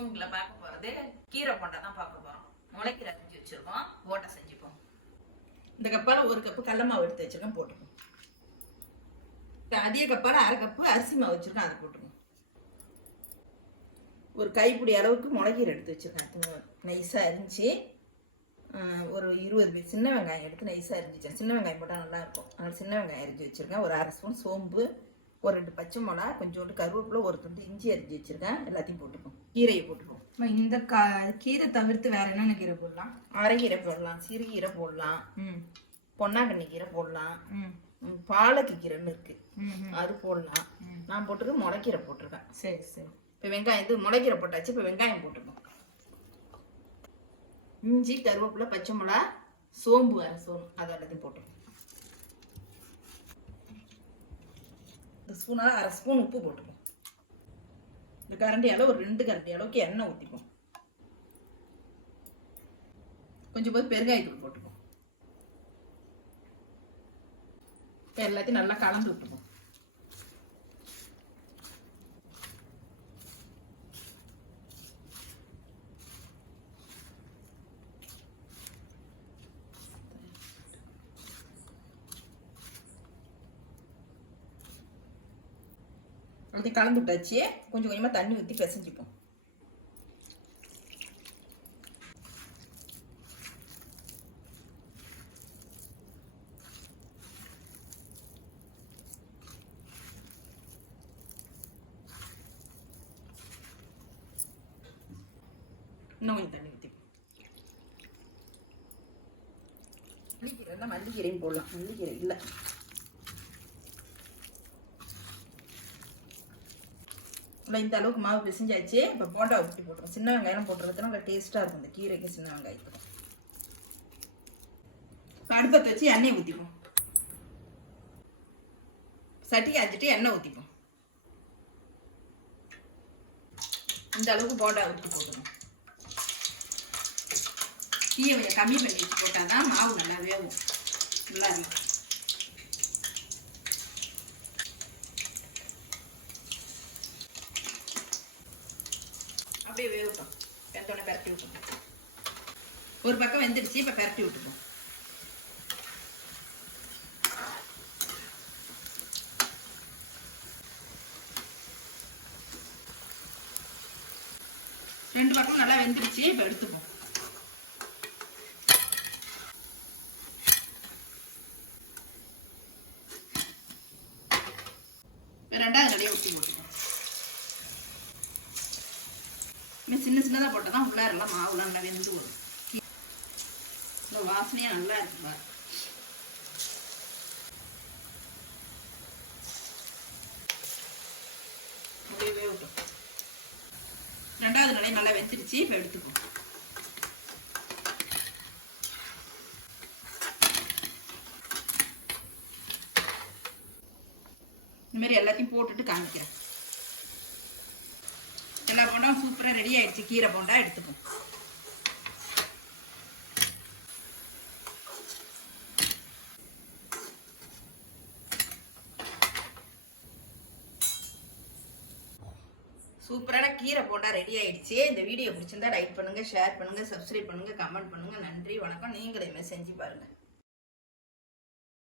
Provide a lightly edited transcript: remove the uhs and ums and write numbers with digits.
சோம்புல பார்க்க போறது கீரை போண்டா தான் பார்க்க போறோம். முளைக்கீரை செஞ்சு வச்சிருக்கோம், போட்டா செஞ்சுப்போம். இந்த கப்பால 1 கப்பு கடல மாவு எடுத்து வச்சிருக்கேன், போட்டுப்போம். அதே கப்பால 1/2 கப்பு அரிசி மாவு வச்சிருக்கேன், அதை போட்டுப்போம். ஒரு கைப்பிடி அளவுக்கு முளைக்கீரை எடுத்து வச்சிருக்கேன், நைஸா அரிஞ்சு. ஒரு 20 சின்ன வெங்காயம் எடுத்து நைஸா அரிஞ்சிச்சேன். சின்ன வெங்காயம் போட்டால் நல்லா இருக்கும், அதனால சின்ன வெங்காயம் அரிஞ்சு வச்சிருக்கேன். ஒரு 1/2 ஸ்பூன் சோம்பு, ஒரு 2 பச்சை மிளகா, கொஞ்சோண்டு கருவேப்பிலை, ஒரு துண்டு இஞ்சி அரிஞ்சு வச்சிருக்கேன். எல்லாத்தையும் போட்டுப்போம். கீரையை போட்டுப்போம். இந்த கீரை தவிர்த்து வேற என்னென்ன கீரை போடலாம்? அரைக்கீரை போடலாம், சிறுகீரை போடலாம், பொன்னாங்கண்ணி கீரை போடலாம், பாலக்கு கீரைன்னு இருக்கு, அது போடலாம். நான் போட்டுருக்கு முளைக்கீரை போட்டிருக்கேன். சரி சரி. இப்போ வெங்காயம் இது முளைக்கீரை போட்டாச்சு. இப்போ வெங்காயம் போட்டுப்போம். இஞ்சி, கருவேப்பிலை, பச்சை மிளகா, சோம்பு, 1/2 ஸ்பூன், அது எல்லாத்தையும் போட்டுப்போம். இந்த ஸ்பூனால 1/2 ஸ்பூன் உப்பு போட்டுப்போம். இந்த கரண்டியால ஒரு 2 கரண்டி அளவுக்கு எண்ணெய் ஊற்றிப்போம். கொஞ்சம் போது பெருங்காயத்தூள் போட்டுப்போம். எல்லாத்தையும் நல்லா கலந்து விட்டுப்போம். எல்லாத்தையும் கலந்து விட்டாச்சு. கொஞ்சம் கொஞ்சமாக தண்ணி ஊற்றி பிசைஞ்சிப்போம். இன்னும் கொஞ்சம் தண்ணி ஊற்றிப்போம். மல்லிக்கீரை இருந்தால் மல்லிக்கீரையும் போடலாம். மல்லிக்கீரை இல்லை. இந்த அளவுக்கு மாவு பிசைஞ்சாச்சு. இப்போ போண்டா ஊற்றி போட்டுருவோம். சின்ன வெங்காயம் போட்டுறதுக்கு நல்லா டேஸ்ட்டாக இருக்கும் இந்த கீரைக்கு, சின்ன வெங்காயத்துக்கும். இப்போ அடுப்பத்தை வச்சு எண்ணெய் ஊற்றிப்போம். சட்டி காய்ச்சிட்டு எண்ணெய் ஊற்றிப்போம். இந்த அளவுக்கு போண்டா ஊற்றி போட்டுருவோம். தீயை கொஞ்சம் கம்மி பண்ணி வச்சு போட்டால் தான் மாவு நல்லா வேகும், நல்லா இருக்கும். அப்படியே வேகட்டும். வெந்தோடனே பரட்டி விட்டுப்போம். ஒரு பக்கம் வெந்துடுச்சு, இப்போ பரட்டி விட்டுப்போம். ரெண்டு பக்கம் நல்லா வெந்துடுச்சு, இப்போ எடுத்துப்போம். ரெண்டாவது கடையை ஊற்றி போட்டுப்போம். சின்ன சின்னதாக போட்டால் தான் உள்ளாரெல்லாம் மாவுலாம் நல்லா வெந்து வரும். இந்த வாசனையாக நல்லா இருக்குங்க. அப்படியே வேகட்டும். ரெண்டாவது நிலையை நல்லா வெந்துடுச்சு, இப்போ எடுத்துப்போம். இந்த மாதிரி எல்லாத்தையும் போட்டுட்டு காமிக்கிறேன். எல்லா போண்டாவும் சூப்பராக ரெடி ஆயிடுச்சு. கீரை போண்டா எடுத்துப்போம். சூப்பரான கீரை போண்டா ரெடி ஆயிடுச்சு. இந்த வீடியோ பிடிச்சிருந்தா லைக் பண்ணுங்க, ஷேர் பண்ணுங்க, சப்ஸ்கிரைப் பண்ணுங்க, கமெண்ட் பண்ணுங்க. நன்றி, வணக்கம். நீங்களே செஞ்சு பாருங்க.